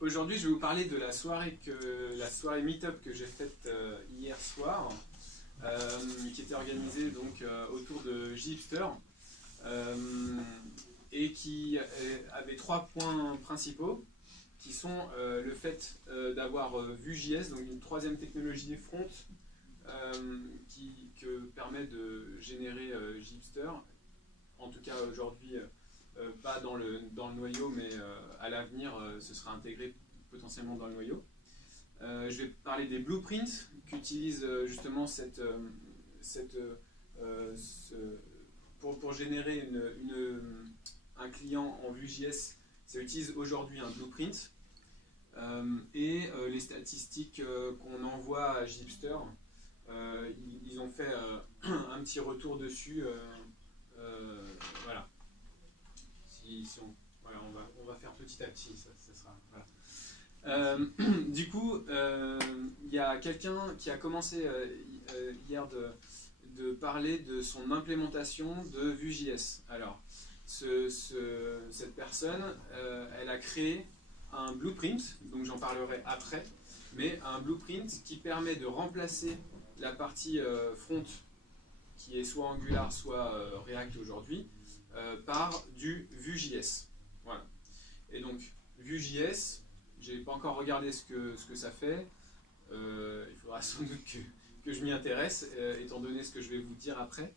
Aujourd'hui, je vais vous parler de la soirée Meetup que j'ai faite hier soir, qui était organisée donc autour de Gipster et qui avait trois points principaux, qui sont le fait d'avoir Vue.js, donc une troisième technologie front que permet de générer Gipster. En tout cas aujourd'hui, pas dans le noyau, mais à l'avenir, ce sera intégré potentiellement dans le noyau. Je vais parler des blueprints qu'utilise justement pour générer un client en Vue.js. Ça utilise aujourd'hui un blueprint. Et les statistiques qu'on envoie à Gipster, ils ont fait un petit retour dessus. Voilà. Voilà, on va faire petit à petit, ça sera. Voilà. Du coup, il y a quelqu'un qui a commencé hier de parler de son implémentation de Vue.js. Alors, cette personne, elle a créé un blueprint, donc j'en parlerai après, mais un blueprint qui permet de remplacer la partie front, qui est soit Angular, soit React aujourd'hui, par du Vue.js. Voilà. Et donc, Vue.js, j'ai pas encore regardé ce que ça fait. Il faudra sans doute que je m'y intéresse, étant donné ce que je vais vous dire après.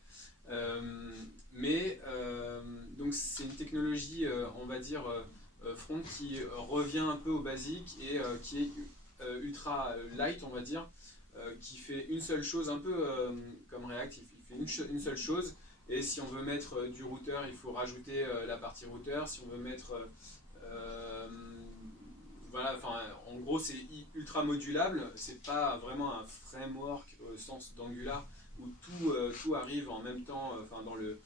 Donc c'est une technologie, on va dire, front qui revient un peu au basique et qui est ultra light, on va dire, qui fait une seule chose, un peu comme React, il fait une seule chose. Et si on veut mettre du routeur, il faut rajouter la partie routeur. Si on veut mettre... voilà, enfin, en gros, c'est ultra modulable. C'est pas vraiment un framework au sens d'Angular où tout arrive en même temps. Enfin, dans le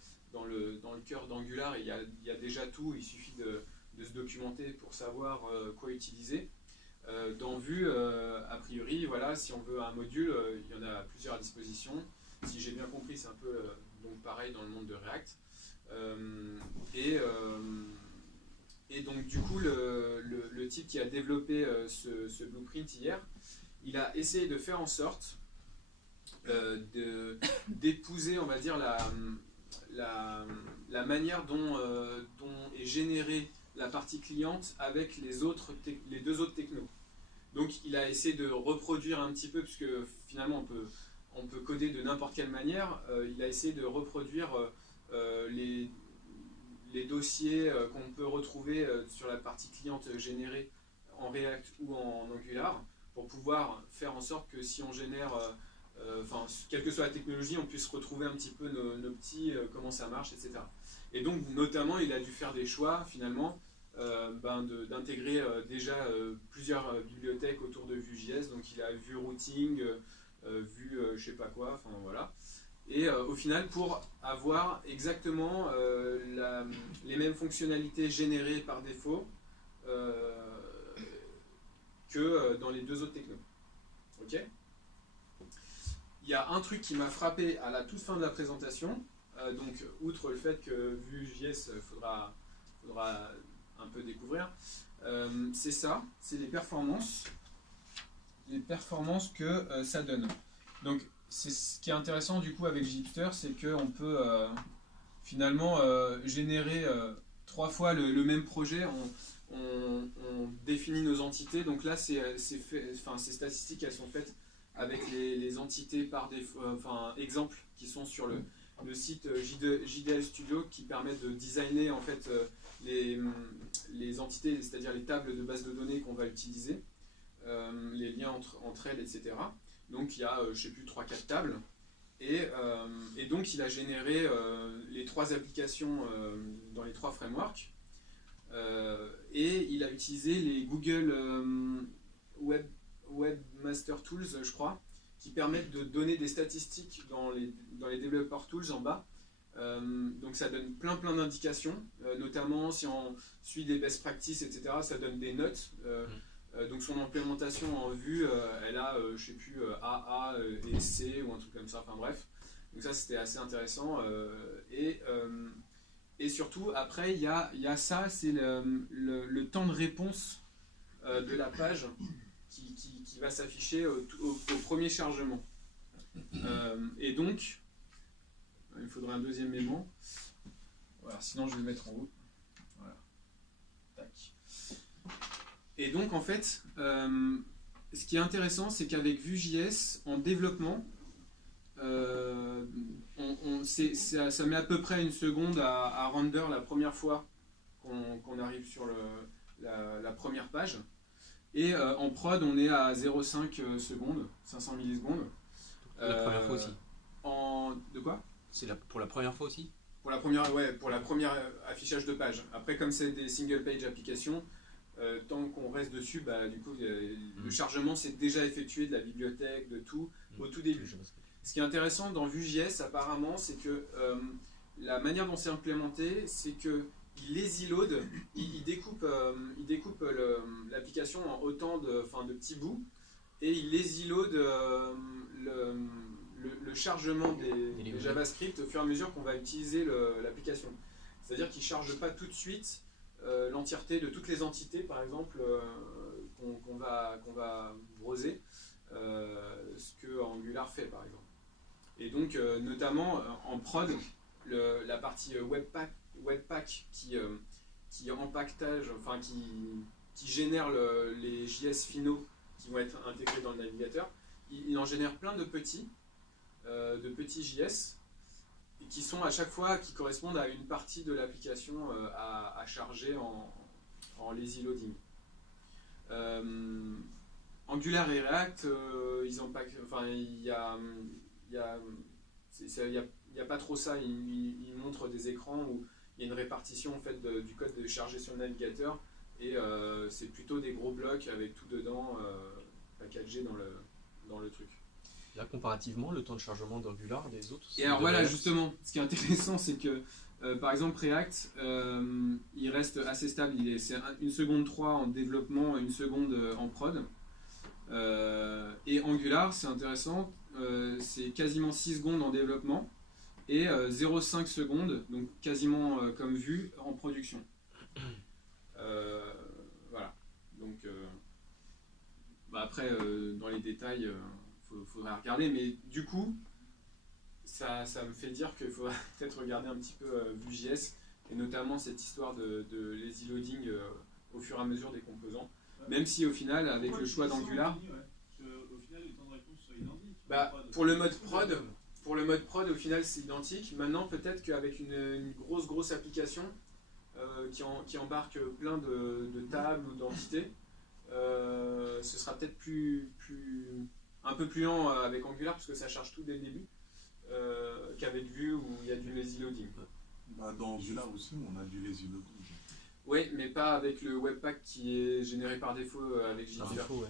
cœur d'Angular, il y a déjà tout. Il suffit de se documenter pour savoir quoi utiliser. Dans Vue, a priori, voilà, si on veut un module, il y en a plusieurs à disposition. Si j'ai bien compris, c'est un peu donc pareil dans le monde de React. Et donc du coup, le type qui a développé ce blueprint hier, il a essayé de faire en sorte d'épouser, on va dire, la manière dont est générée la partie cliente avec les deux autres technos. Donc il a essayé de reproduire un petit peu, puisque finalement on peut coder de n'importe quelle manière. Il a essayé de reproduire les dossiers qu'on peut retrouver sur la partie cliente générée en React ou en Angular, pour pouvoir faire en sorte que si on génère, quelle que soit la technologie, on puisse retrouver un petit peu nos petits, comment ça marche, etc. Et donc notamment il a dû faire des choix finalement, d'intégrer déjà plusieurs bibliothèques autour de Vue.js. Donc il a Vue Routing, Vue je sais pas quoi, enfin voilà. Et au final, pour avoir exactement les mêmes fonctionnalités générées par défaut que dans les deux autres technos. Ok ? Il y a un truc qui m'a frappé à la toute fin de la présentation. Donc, outre le fait que Vue.js faudra un peu découvrir, c'est ça, c'est les performances que ça donne. Donc, c'est ce qui est intéressant du coup avec Gipster, c'est qu'on peut finalement générer trois fois le même projet. On définit nos entités. Donc là, ces statistiques, elles sont faites avec les entités par défaut, exemples qui sont sur le site JDL Studio, qui permet de designer en fait les entités, c'est-à-dire les tables de base de données qu'on va utiliser, les liens entre elles, etc. Donc il y a, je ne sais plus, 3-4 tables. Et donc il a généré les trois applications dans les trois frameworks. Et il a utilisé les Google Webmaster Tools, je crois, qui permettent de donner des statistiques dans les Developer Tools en bas. Donc ça donne plein d'indications, notamment si on suit des best practices, etc. Ça donne des notes. Donc son implémentation en Vue, elle a, je sais plus, AA et C ou un truc comme ça, enfin bref. Donc ça, c'était assez intéressant. Et surtout, après, il y a ça, c'est le temps de réponse de la page qui va s'afficher au premier chargement. Et donc, il faudrait un deuxième élément. Voilà, sinon je vais le mettre en haut. Voilà. Tac. Et donc en fait, ce qui est intéressant, c'est qu'avec Vue.js en développement, ça met à peu près une seconde à render la première fois qu'on arrive sur la première page. Et en prod, on est à 0,5 secondes, 500 millisecondes. La première fois aussi. De quoi? Pour la première fois aussi? Pour la première affichage de page. Après, comme c'est des single page applications, tant qu'on reste dessus, du coup, le chargement s'est déjà effectué de la bibliothèque, de tout, au tout début. Ce qui est intéressant dans Vue.js, apparemment, c'est que la manière dont c'est implémenté, c'est qu'il lazy load, il découpe l'application en autant de petits bouts, et il lazy load le chargement des JavaScript au fur et à mesure qu'on va utiliser l'application. C'est-à-dire qu'il ne charge pas tout de suite l'entièreté de toutes les entités, par exemple, qu'on va browser, ce que Angular fait, par exemple. Et donc, notamment en prod, la partie Webpack qui empaquetage, qui génère les JS finaux qui vont être intégrés dans le navigateur, il en génère plein de petits JS qui sont à chaque fois qui correspondent à une partie de l'application à charger en lazy loading. Angular et React, il n'y a pas trop ça. Ils montrent des écrans où il y a une répartition en fait, du code chargé sur le navigateur et c'est plutôt des gros blocs avec tout dedans packagé dans le truc. Là, comparativement, le temps de chargement d'Angular des autres... Et alors voilà, justement, ce qui est intéressant, c'est que, par exemple, React, il reste assez stable. C'est 1 seconde 3 en développement, 1 seconde en prod. Et Angular, c'est intéressant, c'est quasiment 6 secondes en développement et 0,5 secondes, donc quasiment comme Vue, en production. Voilà. Donc, après, dans les détails... faudrait regarder, mais du coup, ça me fait dire qu'il faudra peut-être regarder un petit peu Vue.js, et notamment cette histoire de lazy loading au fur et à mesure des composants, même si au final, avec le choix d'Angular, pour le mode prod, au final, c'est identique. Maintenant, peut-être qu'avec une grosse application qui embarque plein de tables ou d'entités, ce sera peut-être un peu plus lent avec Angular parce que ça charge tout dès le début qu'avec Vue où il y a du lazy loading. Dans Angular aussi, on a du lazy loading. Oui, mais pas avec le Webpack qui est généré par défaut avec Jupyter. Ouais.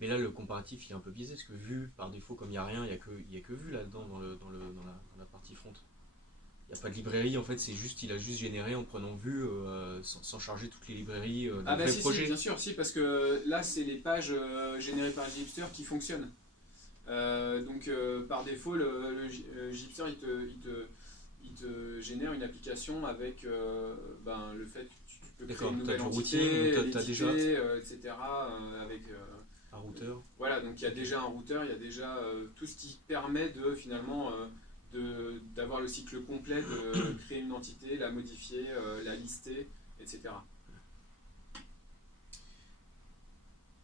Mais là, le comparatif il est un peu biaisé parce que Vue, par défaut, comme il n'y a rien, il n'y a que Vue là-dedans dans la partie front. Il n'y a pas de librairie, en fait, il a juste généré en prenant Vue sans charger toutes les librairies si, projet. Si, bien sûr, si, parce que là, c'est les pages générées par Jupyter qui fonctionnent. Donc, par défaut, le Jupyter, il te génère une application avec le fait que tu peux créer une nouvelle entité, etc. Avec un routeur. Voilà, donc il y a déjà un routeur, il y a déjà tout ce qui permet de finalement... d'avoir le cycle complet, de créer une entité, la modifier, la lister, etc.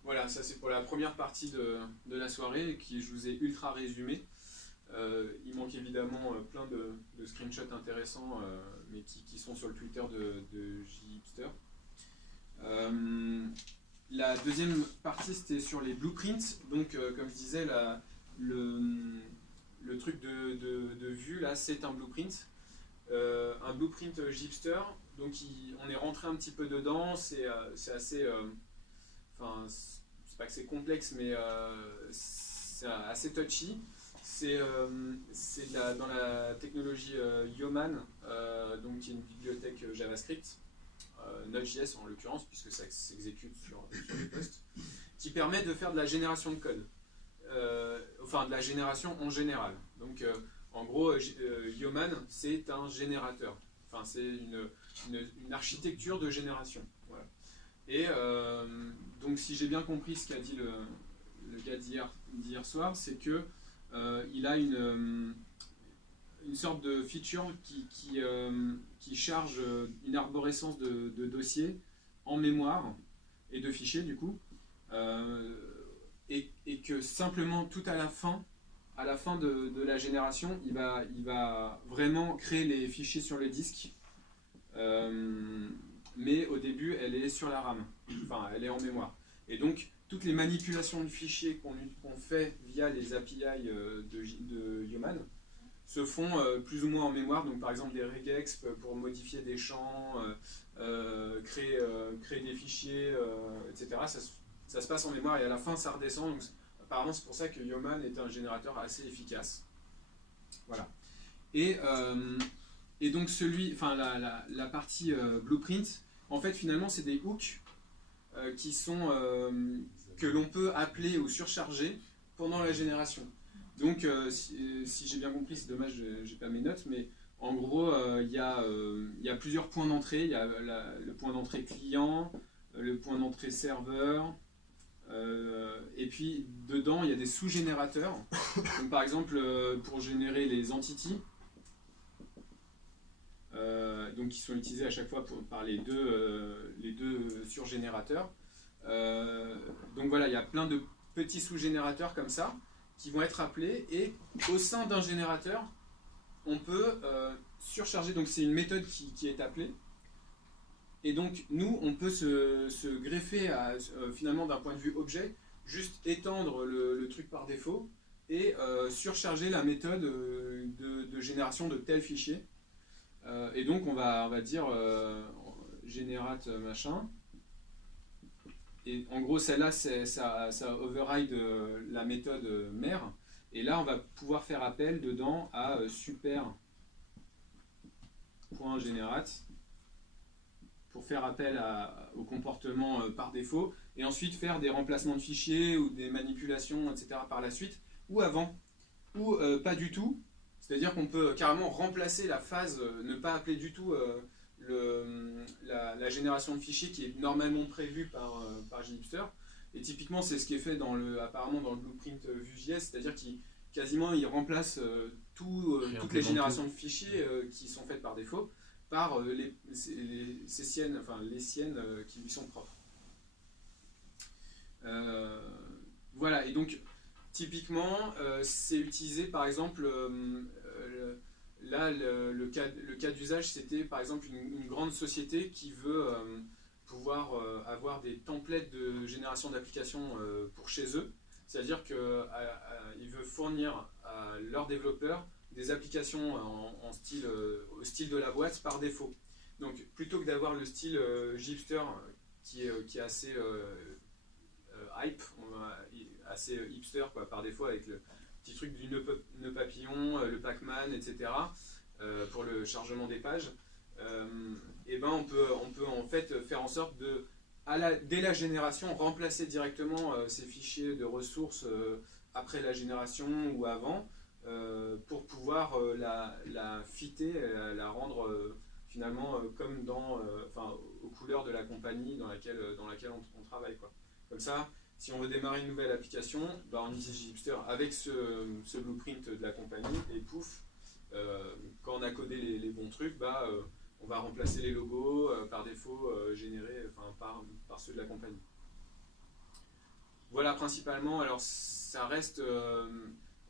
Voilà, ça c'est pour la première partie de la soirée qui je vous ai ultra résumé. Il manque évidemment plein de screenshots intéressants mais qui sont sur le Twitter de JHipster. La deuxième partie c'était sur les blueprints. Donc comme je disais, le truc de Vue, là, c'est un blueprint. Un blueprint Jupyter. Donc, on est rentré un petit peu dedans. C'est assez... c'est pas que c'est complexe, mais c'est assez touchy. C'est dans la technologie Yeoman, donc qui est une bibliothèque JavaScript, Node.js en l'occurrence, puisque ça s'exécute sur les postes, qui permet de faire de la génération de code. De la génération en général. Donc, en gros, Yeoman, c'est un générateur. C'est une architecture de génération. Voilà. Et donc si j'ai bien compris ce qu'a dit le gars d'hier soir, c'est que il a une sorte de feature qui charge une arborescence de dossiers en mémoire et de fichiers du coup, et que simplement tout à la fin de la génération, il va vraiment créer les fichiers sur le disque, mais au début elle est sur la RAM, enfin elle est en mémoire. Et donc toutes les manipulations de fichiers qu'on fait via les API de Yeoman se font plus ou moins en mémoire. Donc par exemple des regex pour modifier des champs, créer des fichiers, etc. Ça se passe en mémoire et à la fin ça redescend. Donc, apparemment c'est pour ça que Yeoman est un générateur assez efficace. Voilà. Et donc la partie blueprint, en fait finalement c'est des hooks qui sont que l'on peut appeler ou surcharger pendant la génération. Donc si j'ai bien compris, c'est dommage, j'ai pas mes notes, mais en gros il y a plusieurs points d'entrée. Il y a le point d'entrée client, le point d'entrée serveur, et puis dedans il y a des sous-générateurs. Donc, par exemple pour générer les entities, donc qui sont utilisés à chaque fois par les deux surgénérateurs. Donc voilà, il y a plein de petits sous-générateurs comme ça qui vont être appelés, et au sein d'un générateur on peut surcharger. Donc c'est une méthode qui est appelée, et donc nous on peut se greffer finalement d'un point de vue objet, juste étendre le truc par défaut et surcharger la méthode de génération de tel fichier. Et donc on va dire generate machin, et en gros celle-là ça override la méthode mère, et là on va pouvoir faire appel dedans à super.generate pour faire appel au comportement par défaut, et ensuite faire des remplacements de fichiers ou des manipulations, etc. par la suite, ou avant, ou pas du tout. C'est-à-dire qu'on peut carrément remplacer la phase, ne pas appeler du tout la génération de fichiers qui est normalement prévue par JHipster. Et typiquement, c'est ce qui est fait apparemment dans le blueprint Vue.js, c'est-à-dire qu'il remplace toutes les générations de fichiers qui sont faites par défaut par les siennes qui lui sont propres. Voilà, et donc typiquement, c'est utilisé par exemple, là le cas d'usage c'était par exemple une grande société qui veut pouvoir avoir des templates de génération d'applications pour chez eux. C'est-à-dire qu'ils veulent fournir à leurs développeurs des applications au style de la boîte par défaut. Donc plutôt que d'avoir le style JHipster qui est assez hype, assez hipster quoi, par défaut, avec le petit truc du nœud papillon, le Pac-Man, etc. Pour le chargement des pages, et ben on peut en fait faire en sorte de, dès la génération, remplacer directement ces fichiers de ressources après la génération ou avant, pour pouvoir la fitter, la rendre finalement comme aux couleurs de la compagnie dans laquelle on travaille, quoi. Comme ça, si on veut démarrer une nouvelle application, bah on utilise JHipster avec ce blueprint de la compagnie, et pouf, quand on a codé les bons trucs, on va remplacer les logos par défaut générés par ceux de la compagnie. Voilà principalement. Alors ça reste,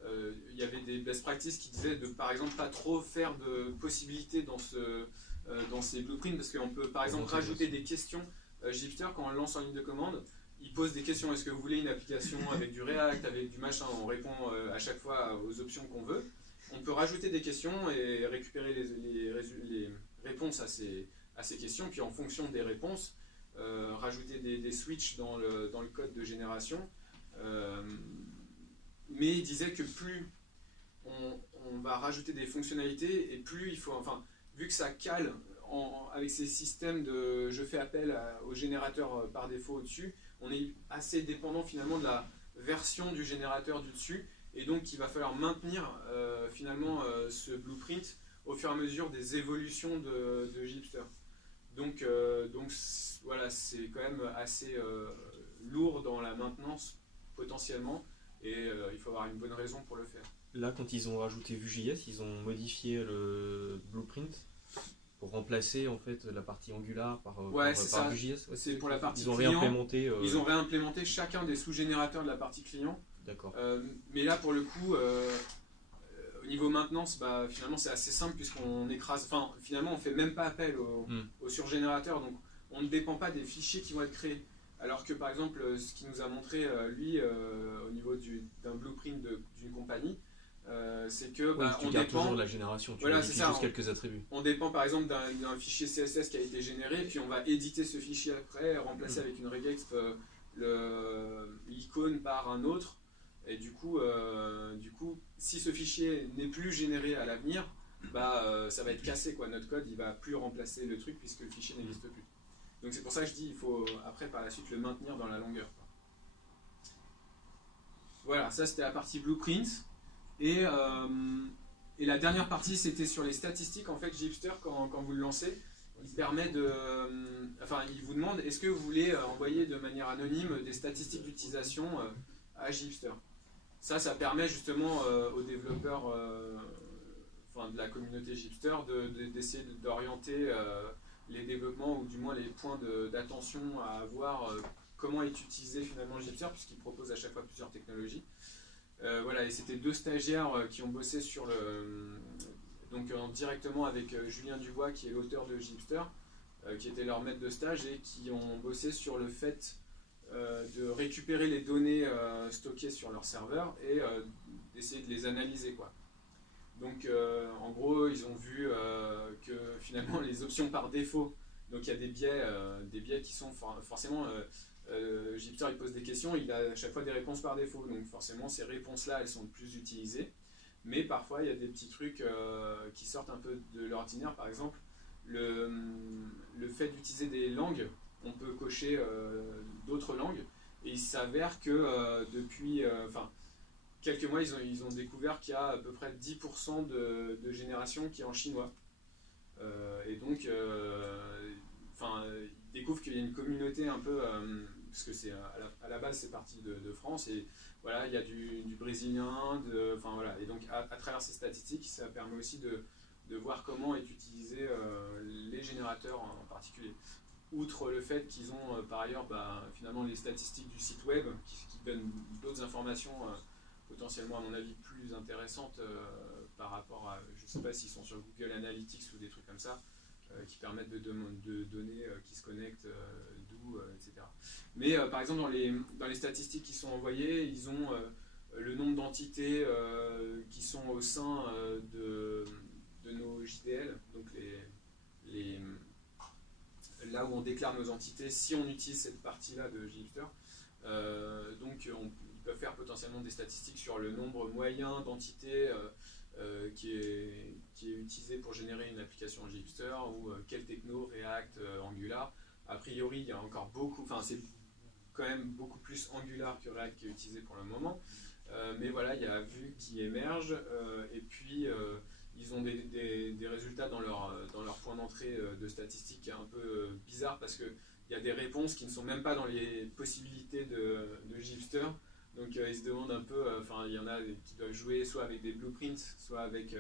il y avait des best practices qui disaient de par exemple pas trop faire de possibilités dans ces blueprints, parce qu'on peut par exemple rajouter des questions. JHipster, quand on le lance en ligne de commande, il pose des questions. Est-ce que vous voulez une application avec du React, avec du machin? On répond à chaque fois aux options qu'on veut. On peut rajouter des questions et récupérer les réponses à ces questions, puis en fonction des réponses, rajouter des switches dans le code de génération. Mais il disait que plus on va rajouter des fonctionnalités, et plus il faut, vu que ça cale avec ces systèmes de je fais appel au générateur par défaut au-dessus, on est assez dépendant finalement de la version du générateur du dessus, et donc il va falloir maintenir finalement ce blueprint au fur et à mesure des évolutions de JHipster. Voilà, c'est quand même assez lourd dans la maintenance potentiellement, et il faut avoir une bonne raison pour le faire. Là, quand ils ont rajouté Vue.js, ils ont modifié le blueprint pour remplacer en fait la partie Angular par Vue.js. Ouais, c'est pour la partie ils ont client. réimplémenté. Ils ont réimplémenté chacun des sous-générateurs de la partie client. D'accord. Mais là, pour le coup, au niveau maintenance, finalement, c'est assez simple puisqu'on écrase. Enfin, finalement, on fait même pas appel au surgénérateur, donc on ne dépend pas des fichiers qui vont être créés. Alors que par exemple, ce qu'il nous a montré, lui, au niveau d'un blueprint d'une compagnie, c'est que tu on gardes dépend. toujours la génération, tu Voilà, modifies juste quelques attributs. On dépend par exemple d'un fichier CSS qui a été généré, puis on va éditer ce fichier après, remplacer avec une regexp l'icône par un autre. Et du coup, si ce fichier n'est plus généré à l'avenir, ça va être cassé, quoi. Notre code il va plus remplacer le truc puisque le fichier n'existe plus. Donc c'est pour ça que je dis il faut après par la suite le maintenir dans la longueur, quoi. Voilà, ça c'était la partie blueprint. Et la dernière partie c'était sur les statistiques. En fait, Gipster, quand vous le lancez, il permet il vous demande est-ce que vous voulez envoyer de manière anonyme des statistiques d'utilisation à Gipster. Ça permet justement aux développeurs de la communauté Gipster d'essayer d'orienter les développements, ou du moins les points d'attention à avoir, comment est utilisé finalement Gipster, puisqu'il propose à chaque fois plusieurs technologies. Et c'était 2 stagiaires qui ont bossé sur directement avec Julien Dubois, qui est l'auteur de Gipster, qui était leur maître de stage, et qui ont bossé sur le fait de récupérer les données stockées sur leur serveur et d'essayer de les analyser, quoi. Donc en gros, ils ont vu que finalement les options par défaut, donc il y a des biais qui sont forcément, Gipster il pose des questions, il a à chaque fois des réponses par défaut, donc forcément ces réponses-là elles sont le plus utilisées, mais parfois il y a des petits trucs qui sortent un peu de l'ordinaire. Par exemple, le fait d'utiliser des langues, on peut cocher d'autres langues, et il s'avère que depuis quelques mois, ils ont découvert qu'il y a à peu près 10% de génération qui est en chinois. Et donc, ils découvrent qu'il y a une communauté un peu, parce que à la base c'est parti de France, et voilà, il y a du brésilien, et donc à travers ces statistiques, ça permet aussi de voir comment est utilisé les générateurs en particulier. Outre le fait qu'ils ont par ailleurs finalement les statistiques du site web qui donnent d'autres informations potentiellement à mon avis plus intéressantes par rapport à, je ne sais pas s'ils sont sur Google Analytics ou des trucs comme ça, qui permettent de donner qui se connectent d'où, etc. Mais par exemple dans les statistiques qui sont envoyées, ils ont le nombre d'entités qui sont au sein de nos JDL, donc là où on déclare nos entités, si on utilise cette partie-là de Gipster. Donc ils peuvent faire potentiellement des statistiques sur le nombre moyen d'entités qui est utilisé pour générer une application Gipster, ou quelle techno, React, Angular. A priori, il y a encore beaucoup, c'est quand même beaucoup plus Angular que React qui est utilisé pour le moment. Mais voilà, il y a Vue qui émerge, et puis ils ont des résultats dans leur point d'entrée de statistiques un peu bizarres, parce qu'il y a des réponses qui ne sont même pas dans les possibilités de Gipster. Donc ils se demandent un peu, il y en a qui doivent jouer soit avec des blueprints, soit avec...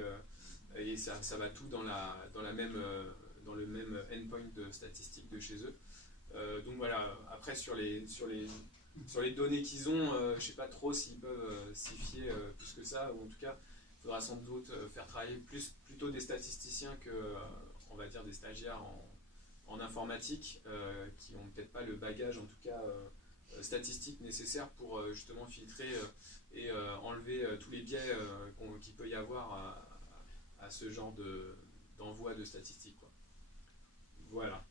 et ça va tout dans le même endpoint de statistiques de chez eux. Donc voilà, après sur les données qu'ils ont, je ne sais pas trop s'ils peuvent s'y fier plus que ça, ou en tout cas, il faudra sans doute faire travailler plutôt des statisticiens que, on va dire, des stagiaires en informatique, qui n'ont peut-être pas le bagage, en tout cas statistique, nécessaire pour justement filtrer et enlever tous les biais qu'il peut y avoir à ce genre d'envoi de statistiques, quoi. Voilà.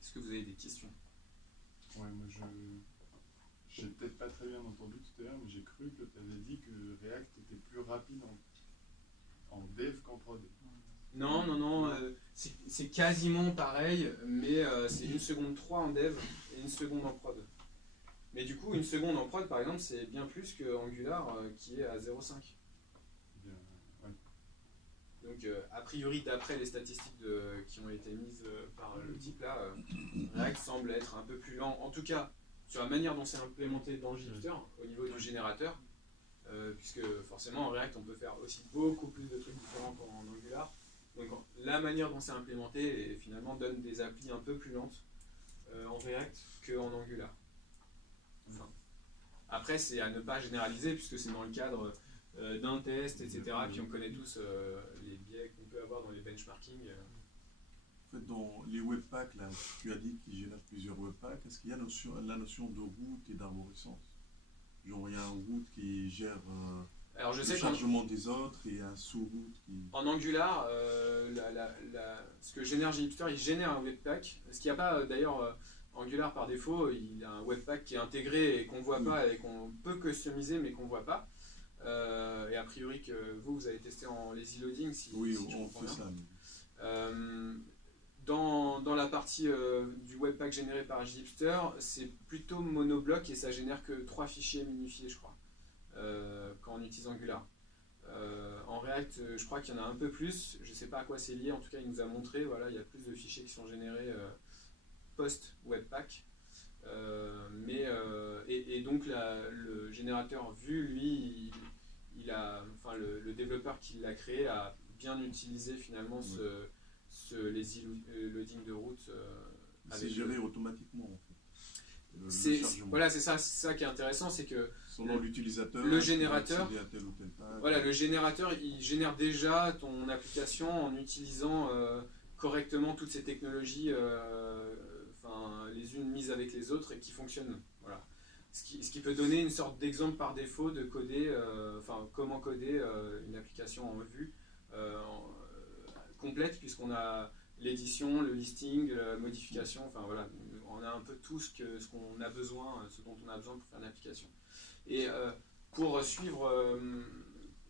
Est-ce que vous avez des questions? Ouais, moi j'ai peut-être pas très bien entendu tout à l'heure, mais j'ai cru que tu avais dit que React était plus rapide en dev qu'en prod. Non, c'est quasiment pareil, mais c'est 1 seconde 3 en dev et 1 seconde en prod. Mais du coup, 1 seconde en prod, par exemple, c'est bien plus que Angular qui est à 0,5. Bien, ouais. Donc, a priori, d'après les statistiques qui ont été mises par le type là, React semble être un peu plus lent, en tout cas sur la manière dont c'est implémenté dans Jupyter au niveau du générateur, puisque forcément en React on peut faire aussi beaucoup plus de trucs différents qu'en Angular. Donc la manière dont c'est implémenté finalement donne des applis un peu plus lentes en React qu'en Angular. Enfin, après c'est à ne pas généraliser puisque c'est dans le cadre d'un test, etc. Et puis on connaît tous les biais qu'on peut avoir dans les benchmarking. En fait, dans les webpacks, là, tu as dit qu'ils génèrent plusieurs webpacks. Est-ce qu'il y a la notion de route et d'arborescence? Genre, il y a un route qui gère Alors, je le sais chargement des autres et un sous-route qui... En Angular, ce que génère Jupyter, il génère un webpack. Ce qu'il n'y a pas d'ailleurs Angular par défaut, il a un webpack qui est intégré et qu'on ne voit pas et qu'on peut customiser mais qu'on ne voit pas. Et a priori que vous avez testé en lazy loading si je comprends bien. Ça. Dans la partie du webpack généré par Jupyter, c'est plutôt monobloc et ça génère que 3 fichiers minifiés, je crois, quand on utilise Angular. En React, je crois qu'il y en a un peu plus, je ne sais pas à quoi c'est lié, en tout cas il nous a montré, voilà, il y a plus de fichiers qui sont générés post-webpack. Et donc le générateur vue, lui, le développeur qui l'a créé a bien utilisé finalement ce lazy loading de route. C'est géré automatiquement en fait. Voilà, c'est ça qui est intéressant, c'est que selon l'utilisateur, le générateur, voilà, le générateur, il génère déjà ton application en utilisant correctement toutes ces technologies, les unes mises avec les autres et qui fonctionnent. Voilà. Ce qui peut donner une sorte d'exemple par défaut de coder, comment coder une application en vue complète, puisqu'on a l'édition, le listing, la modification, enfin voilà, on a un peu tout ce qu'on a besoin, ce dont on a besoin pour faire une application. Et pour suivre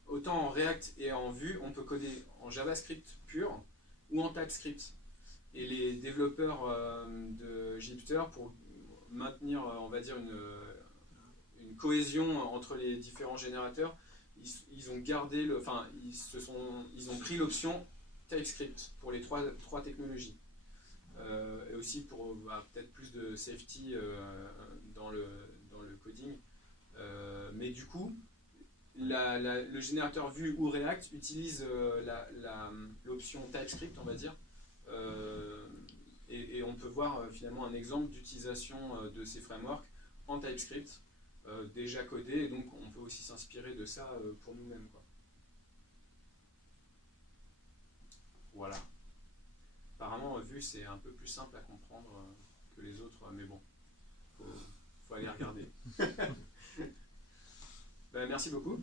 autant en React et en Vue, on peut coder en JavaScript pur ou en TypeScript. Et les développeurs de Jupyter, pour maintenir, on va dire, une cohésion entre les différents générateurs, ils ont gardé ils ont pris l'option TypeScript pour les trois technologies. Et aussi pour peut-être plus de safety dans le coding. Mais du coup, le générateur Vue ou React utilise l'option TypeScript, on va dire. Et on peut voir finalement un exemple d'utilisation de ces frameworks en TypeScript déjà codé, et donc on peut aussi s'inspirer de ça pour nous-mêmes, quoi. Voilà. Apparemment, Vue c'est un peu plus simple à comprendre que les autres, mais bon, faut aller regarder. Ben, merci beaucoup.